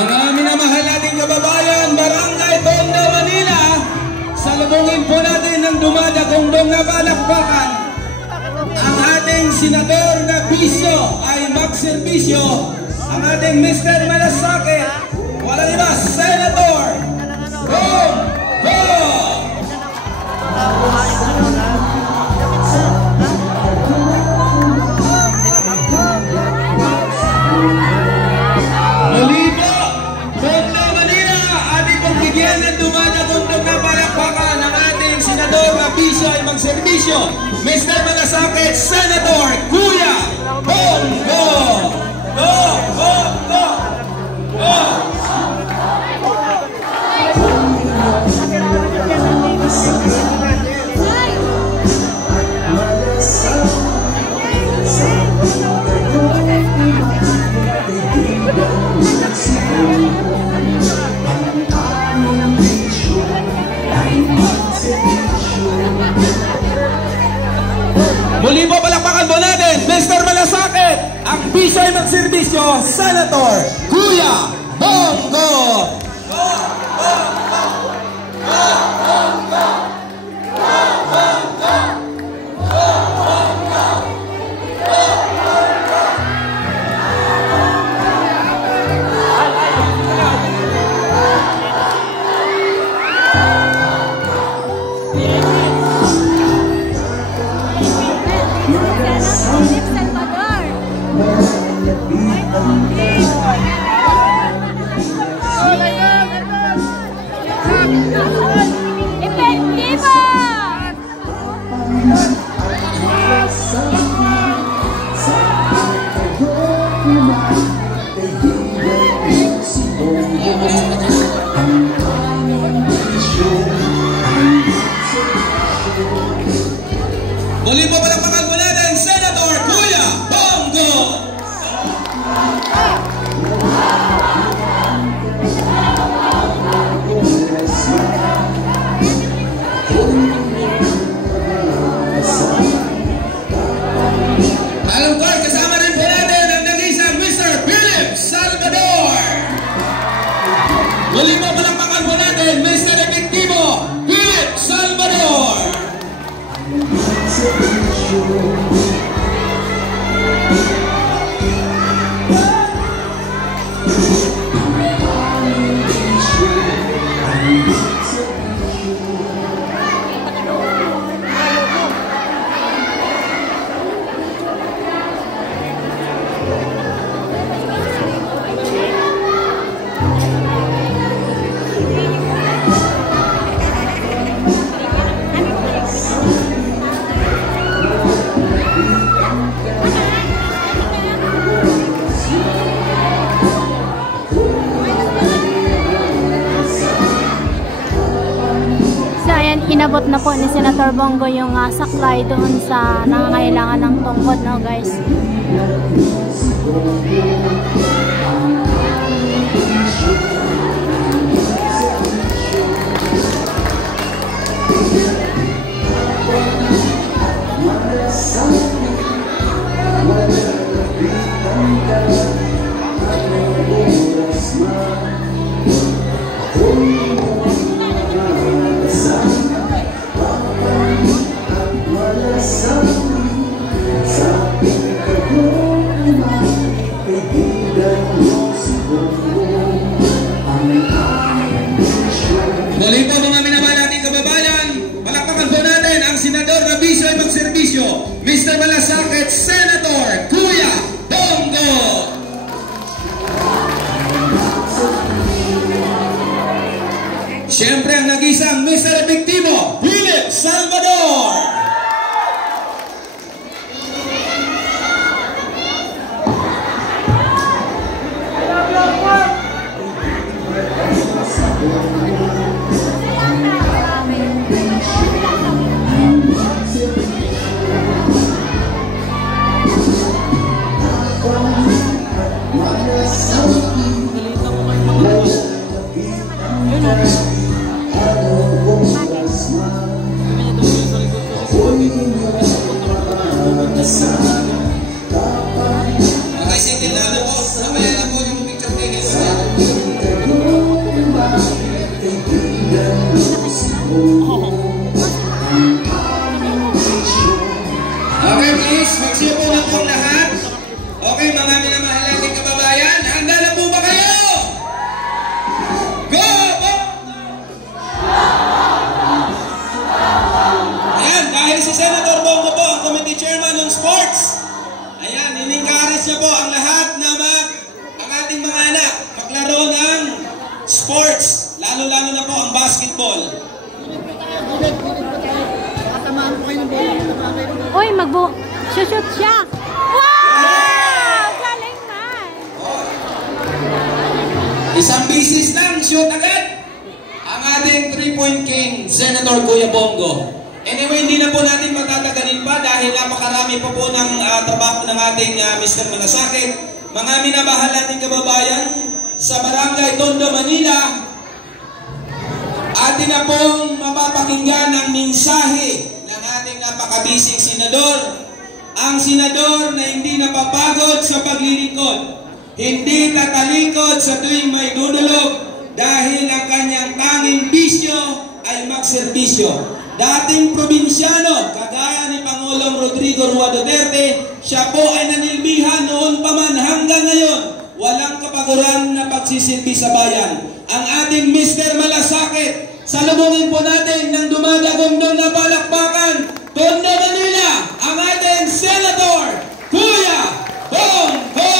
Mga minamahal nating kababayan, Barangay Tondo, Manila, salubungin po natin ng dumadagong na palakpakan. Ang ating senador na bisyo ay magserbisyo, ang ating Mr. Malasakit, walang iba, Senator Bongo! Muli po, Tondo, Manila, ating pong bigyan ng dumadagong na palakpakan ang ating senador na bisyo ay magserbisyo, Mr. Malasakit, Senator Kuya Bongo! Go! Go! Go! Go! Muli po palakpakan po natin, Mr. Malasakit, ang bisyo ay magserbisyo, Senator Kuya Bongo! Go! Go! Go! Go! Go! Go! Go! Go! Go! Muli po palakpakan po natin, Senator Kuya Bongo! Alungkol, kasama rin po natin ang nag-isang Mr. Philip Salvador! Muli po palakpakan po natin, Mr. Epektibo Philip Salvador! Inabot na po ni Senator Bongo yung saklay doon sa nangangailangan ng tungkod, no guys. Muli po mga minamahal nating kababayan, palakpakan po natin ang senador na bisyo ay magserbisyo, Mr. Malasakit, Senator Kuya Bongo! Siyempre ang nag-isang Mr. Epektibo Philip Salvador! Okay, sige na, please. Magsiupo na po lahat. Okay, mga minamahal nating kababayan. Handa na po ba kayo? Go! Ayan, dahil si Senator Bongo po ang Committee Chairman ng Sports. Ayan, in-encourage niya po ang lahat na ang ating mga anak maglaro ng sports. Lalo-lalo na po ang basketball. Uy, shoot siya. Wow! Galing man. Isang bisis lang, shoot agad. Ang ating 3-point king, Senator Kuya Bongo. Anyway, hindi na po natin matatagalin pa dahil napakarami pa po ng trabaho ng ating Mr. Malasakit. Mga minamahal nating kababayan, sa Barangay Tondo, Manila, atin na pong mapapakinggan ng mensahe ng ating napakabising senador. Ang senador na hindi napapagod sa paglilingkod, hindi tatalikod sa tuwing may dudulog dahil ang kanyang tanging bisyo ay magserbisyo. Dating probinsyano, kagaya ni Pangulong Rodrigo Roa Duterte, siya po ay nanilbihan noon pa man hanggang ngayon. Walang kapaguran na pagsisilbi sa bayan. Ang ating Mr. Malasakit, salubungin po natin ng dumadagundong na palakpakan, Tondo, Manila, ang ating Senator Kuya Bongo!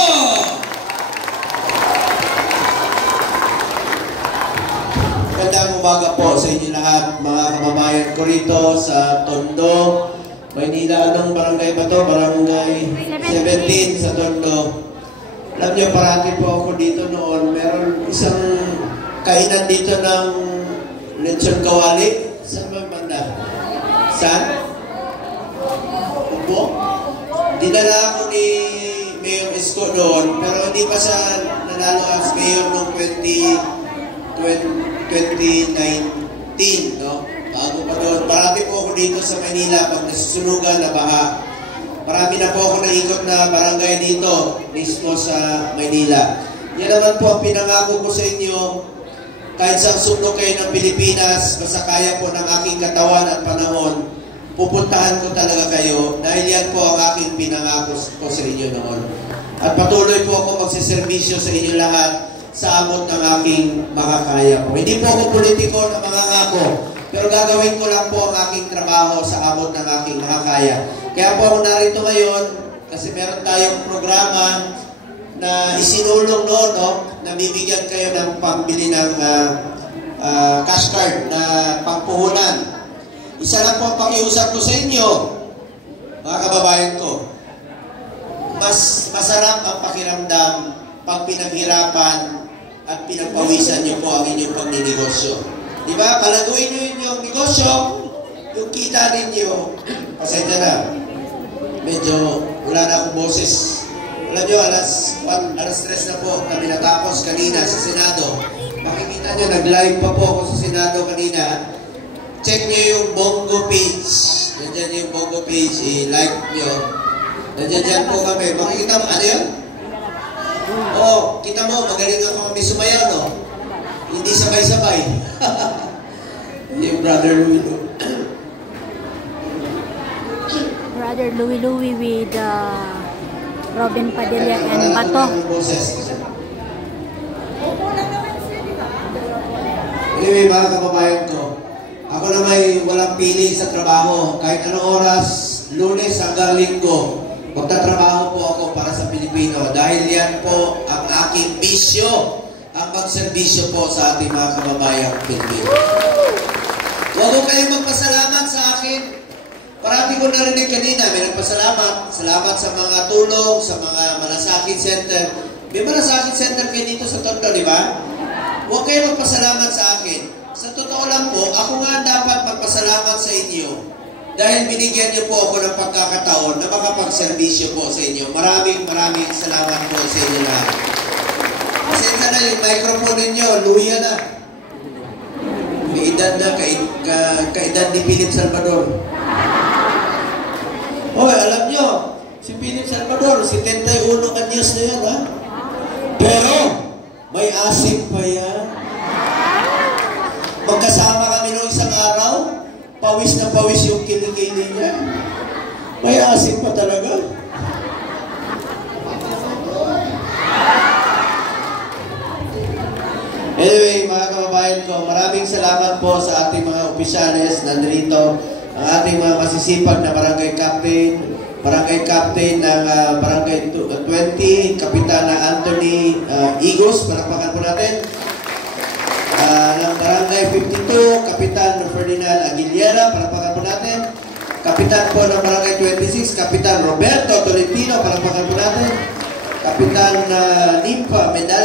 Magandang umaga po sa inyo lahat, mga kababayan ko rito sa Tondo, Maynila. Anong barangay ba to? Barangay 17 sa Tondo. Alam niyo, parati po ako dito noon. Meron isang kainan dito ng lechon kawali. Saan ba banda? Saan? Upo? Dinala ako ni Mayor Isko doon, pero hindi pa siya nanalo as Mayor noong 2019, no? Bago pa doon. Parati po ako dito sa Manila pag nasusunugan na baha. Marami na po ako naikot na barangay dito, mismo sa Manila. Yan naman po ang pinangako ko sa inyo. Kahit sa sulok kayo ng Pilipinas, basta kaya po ng aking katawan at panahon, pupuntahan ko talaga kayo dahil yan po ang aking pinangako ko sa inyo noon. At patuloy po ako magsiservisyo sa inyo lahat sa abot ng aking makakaya po. Hindi po ako politiko na mangangako, pero gagawin ko lang po ang aking trabaho sa abot ng aking makakaya. Kaya po ako narito ngayon kasi meron tayong programa na isinulong noon, no? Na bibigyan kayo ng pambili ng cash card na pangpuhunan. Isa lang po ang pakiusap ko sa inyo, mga kababayan ko. Mas masarap ang pakiramdam pag pinaghirapan at pinagpawisan niyo po ang inyong pagninegosyo. Diba? Palaguin niyo inyong negosyo, yung kita ninyo. Pasensya na. Medyo wala na akong boses. Alam nyo, alas 3 na po kami natapos kanina sa Senado. Makikita nyo, nag-live pa po ako sa Senado kanina. Check nyo yung Bongo page. Nandiyan yung Bongo page. I-like nyo. Nandiyan po kami. Makikita mo, ano yun? Oo, kita mo, magaling ako kami sumayaw, no? Hindi sabay-sabay. Yung Brother Louie Louie. Brother Louie Louie with Robin Padilla and Bato. Anyway, mga kababayan ko, ako na may walang pili sa trabaho. Kahit anong oras, Lunes hanggang Linggo, magtatrabaho po ako para sa Pilipino. Dahil yan po ang aking bisyo, ang magserbisyo po sa ating mga kababayang Pilipino. Huwag ko kayong magpasalamat sa akin. Parati ko narinig kanina, may nagpasalamat. Salamat sa mga tulong, sa mga Malasakit Center. May Malasakit Center kayo dito sa Tondo, di ba? Huwag kayo magpasalamat sa akin. Sa totoo lang po, ako nga dapat magpasalamat sa inyo. Dahil binigyan niyo po ako ng pagkakataon na makapagservisyo po sa inyo. Maraming salamat po sa inyo lahat. Pasensya na yung microphone ninyo, luya na. May edad na, kaedad ni Philip Salvador. Hoy, alam nyo, si Philip Salvador, 71 anyos na yan, ha? Pero, may asim pa yan. Magkasama kami noong isang araw, pawis na pawis yung kilikili niya. May asim pa talaga. Anyway, mga kababayan ko, maraming salamat po sa ating mga opisyales nandito, ang ating mga masisipag na barangay captain ng barangay 20, Kapitan na Anthony Igos, palakpakan po natin. Ng barangay 52, Kapitan Ferdinand Aguilera, palakpakan po natin. Kapitan po ng barangay 26, Kapitan Roberto Tolentino, palakpakan po natin. Kapitan Nimpa Medal